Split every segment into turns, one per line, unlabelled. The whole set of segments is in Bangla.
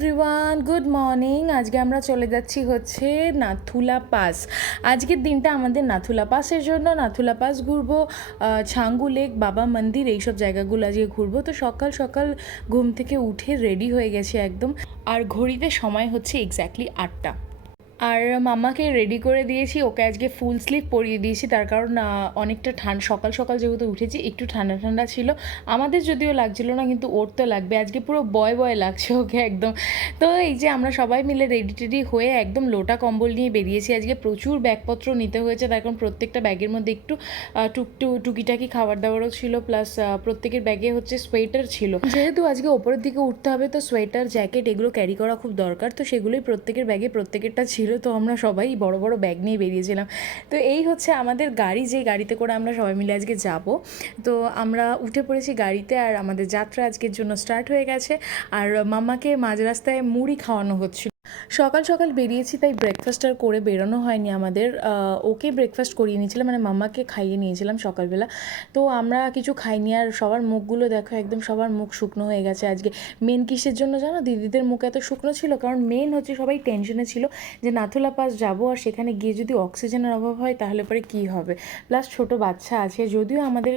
এভরিওয়ান গুড মর্নিং আজকে আমরা চলে যাচ্ছি হচ্ছে নাথুলা পাস। আজকের দিনটা আমাদের নাথুলা পাসের জন্য। নাথুলা পাস ঘুরবো ছাঙ্গু লেক, বাবা মন্দির, এইসব জায়গাগুলো আজকে ঘুরবো। তো সকাল সকাল ঘুম থেকে উঠে রেডি হয়ে গেছে একদম। আর ঘড়িতে সময় হচ্ছে এক্স্যাক্টলি আটটা। আর মামাকে রেডি করে দিয়েছি, ওকে আজকে ফুল স্লিভ পরিয়ে দিয়েছি, তার কারণ অনেকটা ঠান্ডা সকাল সকাল যেহেতু উঠেছি, একটু ঠান্ডা ঠান্ডা ছিল। আমাদের যদিও লাগছিল না, কিন্তু ওর তো লাগবে, আজকে পুরো বয় বয় লাগছে ওকে একদম। তো এই যে আমরা সবাই মিলে রেডি টেডি হয়ে একদম লোটা কম্বল নিয়ে বেরিয়েছি, আজকে প্রচুর ব্যাগপত্র নিতে হয়েছে, তার কারণ প্রত্যেকটা ব্যাগের মধ্যে একটু টুকটু টুকিটাকি খাবার দাবারও ছিল প্লাস প্রত্যেকের ব্যাগে হচ্ছে সোয়েটার ছিল। যেহেতু আজকে ওপরের দিকে উঠতে হবে, তো সোয়েটার জ্যাকেট এগুলো ক্যারি করা খুব দরকার, তো সেগুলোই প্রত্যেকের ব্যাগে প্রত্যেকেরটা ছিল। তো আমরা সবাই বড় বড় ব্যাগ নিয়ে বেরিয়েছিলাম। তো এই হচ্ছে আমাদের গাড়ি, যে গাড়িতে করে আমরা সবাই মিলে আজকে যাব। তো আমরা উঠে পড়েছি গাড়িতে আর আমাদের যাত্রা আজকের জন্য স্টার্ট হয়ে গেছে। আর মামাকে মাঝ রাস্তায় মুড়ি খাওয়ানো হচ্ছিল। সকাল সকাল বেরিয়েছি, তাই ব্রেকফাস্ট আর করে বেরোনো হয়নি আমাদের। ওকে ব্রেকফাস্ট করিয়ে নিয়েছিলাম মানে মাম্মাকে খাইয়ে নিয়েছিলাম সকালবেলা। তো আমরা কিছু খাইনি আর সবার মুখগুলো দেখো, একদম সবার মুখ শুকনো হয়ে গেছে আজকে। মেন কিসের জন্য জানো? দিদিদের মুখ এত শুকনো ছিল, কারণ মেন হচ্ছে সবাই টেনশনে ছিল যে নাথুলা পাস যাব আর সেখানে গিয়ে যদি অক্সিজেনের অভাব হয় তাহলে পরে কী হবে? প্লাস ছোট বাচ্চা আছে, যদিও আমাদের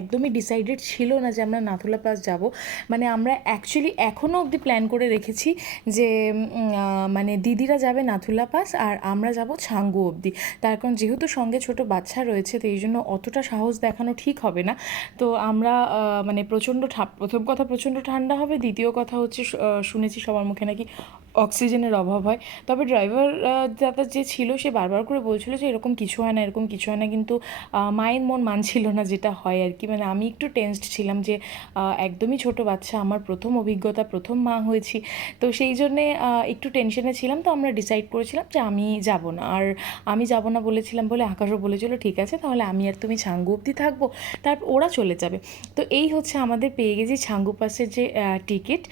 একদমই ডিসাইডেড ছিল না যে আমরা নাথুলা পাস যাব। মানে আমরা অ্যাকচুয়ালি এখনও অবধি প্ল্যান করে রেখেছি যে মানে দিদিরা যাবে নাথুলা পাস আর আমরা যাব ছাঙ্গু অবধি। তার কারণ যেহেতু সঙ্গে ছোট বাচ্চা রয়েছে, তো এই জন্য অতটা সাহস দেখানো ঠিক হবে না। তো আমরা মানে প্রচণ্ড প্রথম কথা প্রচণ্ড ঠান্ডা হবে, দ্বিতীয় কথা হচ্ছে শুনেছি সবার মুখে নাকি অক্সিজেনের অভাব হয়। তবে ড্রাইভার দাদা যে ছিল সে বারবার করে বলছিল যে এরকম কিছু হয় না, এরকম কিছু হয় না। কিন্তু মায়ের মন মানছিল না যেটা হয় আর কি। মানে আমি একটু টেনসড ছিলাম যে একদমই ছোট বাচ্চা, আমার প্রথম অভিজ্ঞতা, প্রথম মা হয়েছি। তো সেই জন্যে একটু টেনশনে ছিলাম। তো আমরা ডিসাইড করেছিলাম যে আমি যাব না। আর আমি যাব না বলেছিলাম বলে আকাশও বলেছিল, ঠিক আছে, তাহলে আমি আর তুমি ছাঙ্গু অবধি থাকব। তারপর ওরা চলে যাবে। তো এই হচ্ছে আমাদের পেয়ে গেছি ছাঙ্গু পাসের যে টিকিট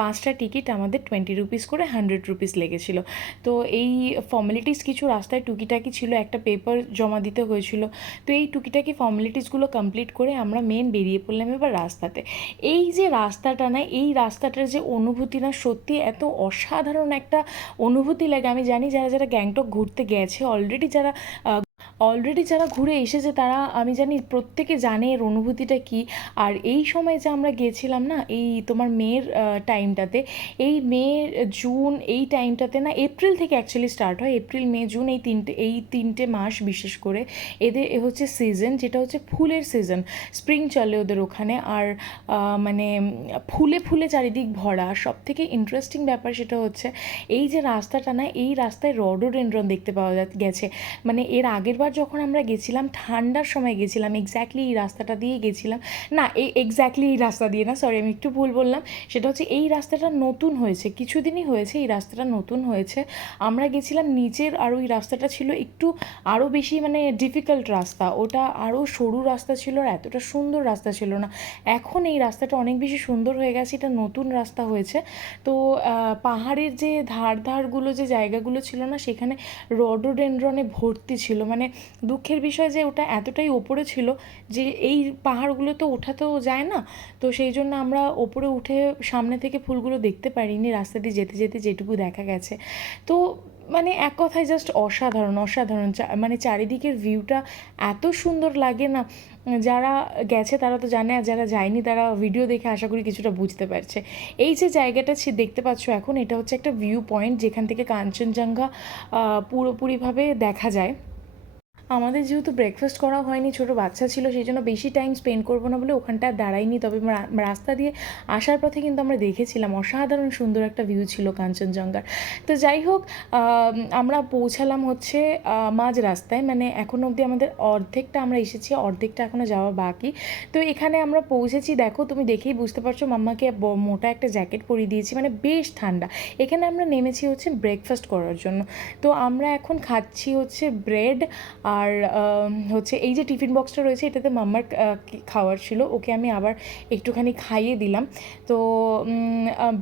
পাঁচটা টিকিট আমাদের টোয়েন্টি রুপিস করে হান্ড্রেড রুপিস লেগেছিলো। তো এই ফর্মালিটিস কিছু রাস্তায় টুকিটাকি ছিল, একটা পেপার জমা দিতে হয়েছিল। তো এই টুকিটাকি ফর্মালিটিসগুলো কমপ্লিট করে আমরা মেন বেরিয়ে পড়লাম এবার রাস্তাতে। এই যে রাস্তাটা না, এই রাস্তাটার যে অনুভূতি না, সত্যি এত অসাধারণ একটা অনুভূতি লাগে। আমি জানি যারা যারা গ্যাংটক ঘুরতে গেছে অলরেডি যারা অলরেডি যারা ঘুরে এসেছে, তারা, আমি জানি প্রত্যেকে জানে এর অনুভূতিটা কী। আর এই সময় যে আমরা গেছিলাম না, এই তোমার মেয়ের টাইমটাতে এই মে জুন, এই টাইমটাতে না এপ্রিল থেকে অ্যাকচুয়ালি স্টার্ট হয়। এপ্রিল মে জুন এই তিনটে এই তিনটে মাস বিশেষ করে এদের এ হচ্ছে সিজন যেটা হচ্ছে ফুলের সিজন স্প্রিং চলে ওদের ওখানে আর মানে ফুলে ফুলে চারিদিক ভরা। সব থেকে ইন্টারেস্টিং ব্যাপার সেটা হচ্ছে, এই যে রাস্তাটা না, এই রাস্তায় রডোডেন্ড্রন দেখতে পাওয়া গেছে। মানে এর আগের বার যখন আমরা গেছিলাম, ঠান্ডার সময় গেছিলাম এক্স্যাক্টলি এই রাস্তাটা দিয়ে গেছিলাম। না, এই এক্স্যাক্টলি এই রাস্তা দিয়ে না সরি আমি একটু ভুল বললাম। সেটা হচ্ছে এই রাস্তাটা নতুন হয়েছে, কিছুদিনই হয়েছে এই রাস্তাটা নতুন হয়েছে। আমরা গেছিলাম নিচের আর ওই রাস্তাটা ছিল একটু আরও বেশি মানে ডিফিকাল্ট রাস্তা। ওটা আরও সরু রাস্তা ছিল আর এতটা সুন্দর রাস্তা ছিল না। এখন এই রাস্তাটা অনেক বেশি সুন্দর হয়ে গেছে, এটা নতুন রাস্তা হয়েছে। তো পাহাড়ের যে ধার ধারগুলো, যে জায়গাগুলো ছিল না, সেখানে রডোডেন্ড্রনে ভর্তি ছিল। মানে দুঃখের বিষয় যে ওটা এতটাই ওপরে ছিল যে এই পাহাড়গুলো তো ওঠাতেও যায় না। তো সেই জন্য আমরা ওপরে উঠে সামনে থেকে ফুলগুলো দেখতে পারিনি, রাস্তা দিয়ে যেতে যেতে যেটুকু দেখা গেছে। তো মানে এক কথায় জাস্ট অসাধারণ অসাধারণ। মানে চারিদিকের ভিউটা এত সুন্দর লাগে না। যারা গেছে তারা তো জানে, আর যারা যায়নি তারা ভিডিও দেখে আশা করি কিছুটা বুঝতে পারছে। এই যে জায়গাটা দেখতে পাচ্ছ এখন, এটা হচ্ছে একটা ভিউ পয়েন্ট যেখান থেকে কাঞ্চনজঙ্ঘা পুরোপুরিভাবে দেখা যায়। আমাদের যেহেতু ব্রেকফাস্ট করা হয়নি, ছোট বাচ্চা ছিল, সেই জন্য বেশি টাইম স্পেন্ড করব না বলে ওখানটা দাঁড়াইনি তবে রাস্তা দিয়ে আসার পথে কিন্তু আমরা দেখেছিলাম অসাধারণ সুন্দর একটা ভিউ ছিল কাঞ্চনজঙ্ঘার। তো যাই হোক আমরা পৌঁছালাম হচ্ছে মাঝ রাস্তায়। মানে এখন অবধি আমাদের অর্ধেকটা আমরা এসেছি, অর্ধেকটা এখনও যাওয়া বাকি। তো এখানে আমরা পৌঁছেছি, দেখো তুমি দেখেই বুঝতে পারছ, মাম্মাকে মোটা একটা জ্যাকেট পরিয়ে দিয়েছি মানে বেশ ঠান্ডা। এখানে আমরা নেমেছি হচ্ছে ব্রেকফাস্ট করার জন্য। তো আমরা এখন খাচ্ছি হচ্ছে ব্রেড আর হচ্ছে এই যে টিফিন বক্সটা রয়েছে, এটাতে মাম্মার খাওয়ার ছিল, ওকে আমি আবার একটুখানি খাইয়ে দিলাম। তো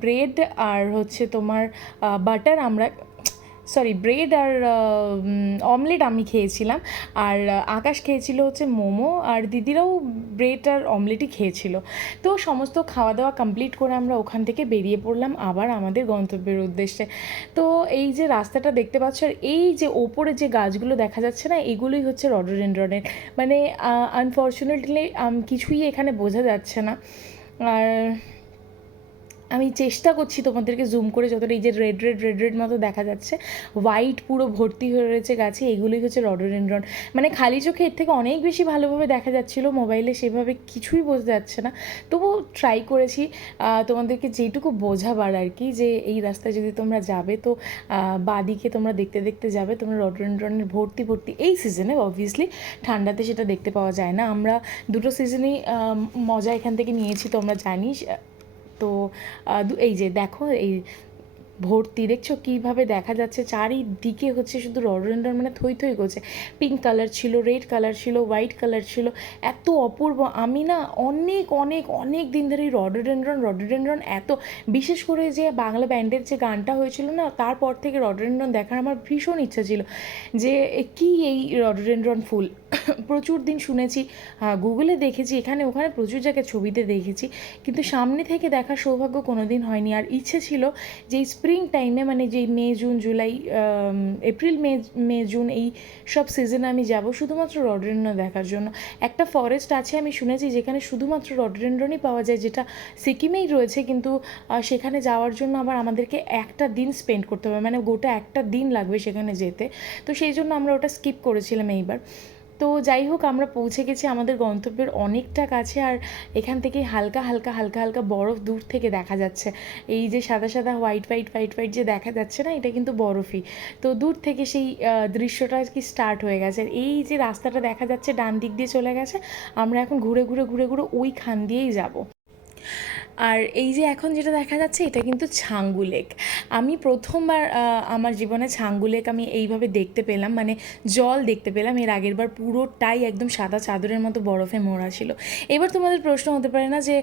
ব্রেড আর হচ্ছে তোমার বাটার আমরা সরি ব্রেড আর অমলেট আমি খেয়েছিলাম। আর আকাশ খেয়েছিল হচ্ছে মোমো, আর দিদিরাও ব্রেড আর অমলেটই খেয়েছিল। তো সমস্ত খাওয়া দাওয়া কমপ্লিট করে আমরা ওখান থেকে বেরিয়ে পড়লাম আবার আমাদের গন্তব্যের উদ্দেশ্যে। তো এই যে রাস্তাটা দেখতে পাচ্ছ, আর এই যে ওপরে যে গাছগুলো দেখা যাচ্ছে না, এগুলোই হচ্ছে রডোডেন্ড্রনের। মানে আনফর্চুনেটলি কিছুই এখানে বোঝা যাচ্ছে না। আর আমি চেষ্টা করছি তোমাদেরকে জুম করে যতটা এই যে রেড রেড রেড রেড মতো দেখা যাচ্ছে হোয়াইট পুরো ভর্তি হয়ে রয়েছে গাছে, এগুলোই হচ্ছে রডোডেন্ড্রন মানে খালি চোখে এর থেকে অনেক বেশি ভালোভাবে দেখা যাচ্ছিল মোবাইলে সেভাবে কিছুই বোঝা যাচ্ছে না। তবুও ট্রাই করেছি তোমাদেরকে যেটুকু বোঝাবার আর কি, যে এই রাস্তায় যদি তোমরা যাবে তো বাদিকে তোমরা দেখতে দেখতে যাবে, তোমরা রডোডেন্ড্রনের ভর্তি ভর্তি, এই সিজনে অবভিয়াসলি ঠান্ডাতে সেটা দেখতে পাওয়া যায় না। আমরা দুটো সিজনেই মজা এখান থেকে নিয়েছি, তোমরা জানিস তো এই যে দেখো এই ভর্তি। দেখছ কীভাবে দেখা যাচ্ছে? চারিদিকে হচ্ছে শুধু রডোডেন্ড্রন মানে থই থই করছে। পিঙ্ক কালার ছিল রেড কালার ছিল হোয়াইট কালার ছিল। এত অপূর্ব। আমি না অনেক অনেক অনেক দিন ধরে রডোডেন্ড্রন রডোডেন্ড্রন এত বিশেষ করে যে বাংলা ব্যান্ডের যে গানটা হয়েছিল না, তারপর থেকে রডোডেন্ড্রন দেখার আমার ভীষণ ইচ্ছা ছিল যে কি এই রডোডেন্ড্রন ফুল। প্রচুর দিন শুনেছি গুগলে দেখেছি, এখানে, ওখানে প্রচুর জায়গায় ছবিতে দেখেছি। কিন্তু সামনে থেকে দেখার সৌভাগ্য কোনো দিন হয়নি। আর ইচ্ছে ছিল যে এই স্প্রিং টাইমে মানে যে May, June, July April, May May, June এই সব সিজনে আমি যাব শুধুমাত্র রডোডেন্ড্রন দেখার জন্য। একটা ফরেস্ট আছে আমি শুনেছি যেখানে শুধুমাত্র রডোডেন্ড্রনই পাওয়া যায়, যেটা সিকিমেই রয়েছে, কিন্তু সেখানে যাওয়ার জন্য আবার আমাদেরকে একটা দিন স্পেন্ড করতে হবে মানে গোটা একটা দিন লাগবে সেখানে যেতে। তো সেই জন্য আমরা ওটা স্কিপ করেছিলাম এইবার। তো যাই হোক, আমরা পৌঁছে গেছি আমাদের গন্তব্যের অনেকটা কাছে আর এখান থেকে হালকা হালকা হালকা হালকা বরফ দূর থেকে দেখা যাচ্ছে। এই যে সাদা সাদা হোয়াইট হোয়াইট হোয়াইট হোয়াইট যে দেখা যাচ্ছে না, এটা কিন্তু বরফই। তো দূর থেকে সেই দৃশ্যটা কি স্টার্ট হয়ে গেছে। আর এই যে রাস্তাটা দেখা যাচ্ছে ডান দিক দিয়ে চলে গেছে, আমরা এখন ঘুরে ঘুরে ঘুরে ঘুরে ওই খান দিয়েই যাব। আর এই যে এখন যেটা দেখা যাচ্ছে, এটা কিন্তু ছাঙ্গু লেক। আমি প্রথমবার আমার জীবনে ছাঙ্গু লেক আমি এইভাবে দেখতে পেলাম মানে জল দেখতে পেলাম। এর আগের বার পুরোটাই একদম সাদা চাদরের মতো বরফে মোড়া ছিল। এবার তোমাদের প্রশ্ন হতে পারে না যে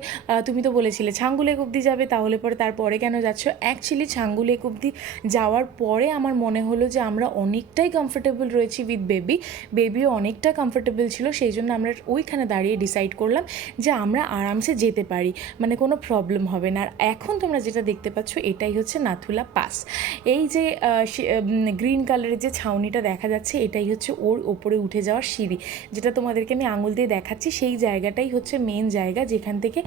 তুমি তো বলেছিলে ছাঙ্গু লেক অবধি যাবে, তাহলে পরে তারপরে কেন যাচ্ছ? অ্যাকচুয়ালি ছাঙ্গু লেক অবধি যাওয়ার পরে আমার মনে হলো যে, আমরা অনেকটাই কমফোর্টেবল রয়েছি উইথ বেবি বেবিও অনেকটা কমফোর্টেবল ছিল, সেই জন্য আমরা ওইখানে দাঁড়িয়ে ডিসাইড করলাম যে, আমরা আরামসে যেতে পারি। মানে কোনো প্রবলেম হবে না। আর এখন তোমরা যেটা দেখতে পাচ্ছ, এটাই হচ্ছে নাথুলা পাস। এই যে গ্রিন কালারের যে ছাউনিটা দেখা যাচ্ছে, এটাই হচ্ছে ওর ওপরে উঠে যাওয়ার সিঁড়ি। যেটা তোমাদেরকে আমি আঙুল দিয়ে দেখাচ্ছি, সেই জায়গাটাই হচ্ছে মেন জায়গা, যেখান থেকে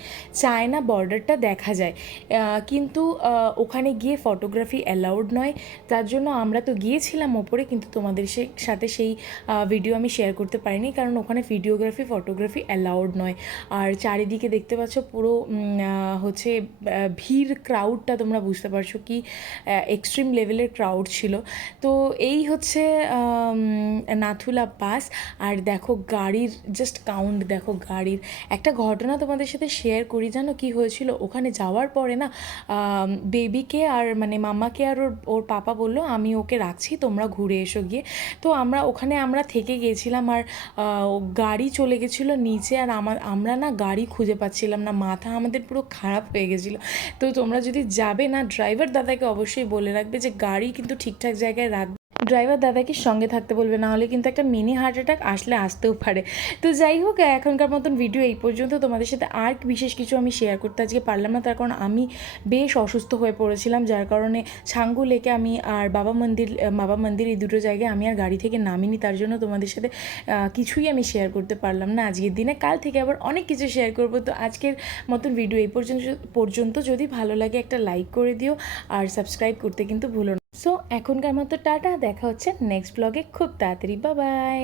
চায়না বর্ডারটা দেখা যায়। কিন্তু ওখানে গিয়ে ফটোগ্রাফি অ্যালাউড নয়। তার জন্য আমরা তো গিয়েছিলাম ওপরে, কিন্তু তোমাদের সে, সাথে সেই ভিডিও আমি শেয়ার করতে পারিনি, কারণ ওখানে ভিডিওগ্রাফি ফটোগ্রাফি অ্যালাউড নয়। আর চারিদিকে দেখতে পাচ্ছ পুরো হচ্ছে ভিড় ক্রাউডটা তোমরা বুঝতে পারছ কি এক্সট্রিম লেভেলের ক্রাউড ছিল। তো এই হচ্ছে নাথুলা পাস আর দেখো গাড়ির জাস্ট কাউন্ট দেখো গাড়ির। একটা ঘটনা তোমাদের সাথে শেয়ার করি, জানো কি হয়েছিল? ওখানে যাওয়ার পরে না বেবিকে আর মানে মামাকে আর ওর ওর পাপা বলল, আমি ওকে রাখছি, তোমরা ঘুরে এসো গিয়ে। তো আমরা, ওখানে আমরা থেকে গেছিলাম আর গাড়ি চলে গেছিল নিচে। আর আমার আমরা না গাড়ি খুঁজে পাচ্ছিলাম না। মাথা আমাদের পুরো খারাপ হয়ে গেছিল। তো তোমরা যদি যাবে না ড্রাইভার দাদাকে অবশ্যই বলে রাখবে যে গাড়ি কিন্তু ঠিকঠাক জায়গায় রাখবে। ড্রাইভার দাদাকে সঙ্গে থাকতে বলবে, না হলে কিন্তু একটা মিনি হার্ট অ্যাটাক আসলে আসতেও পারে। তো যাই হোক, এখনকার মতন ভিডিও এই পর্যন্ত। তোমাদের সাথে আর বিশেষ কিছু আমি শেয়ার করতে আজকে পারলাম না। তার কারণ আমি বেশ অসুস্থ হয়ে পড়েছিলাম, যার কারণে ছাঙ্গু লেকে আমি আর বাবা মন্দির বাবা মন্দির এই দুটো জায়গায় আমি আর গাড়ি থেকে নামিনি। তার জন্য তোমাদের সাথে কিছুই আমি শেয়ার করতে পারলাম না আজকের দিনে। কাল থেকে আবার অনেক কিছু শেয়ার করব। তো আজকের মতন ভিডিও এই পর্যন্ত পর্যন্ত যদি ভালো লাগে একটা লাইক করে দিও। আর সাবস্ক্রাইব করতে কিন্তু ভুলো না। সো এখনকার মতো টাটা দেখা হচ্ছে নেক্সট ব্লগে খুব তাড়াতাড়ি বাবাই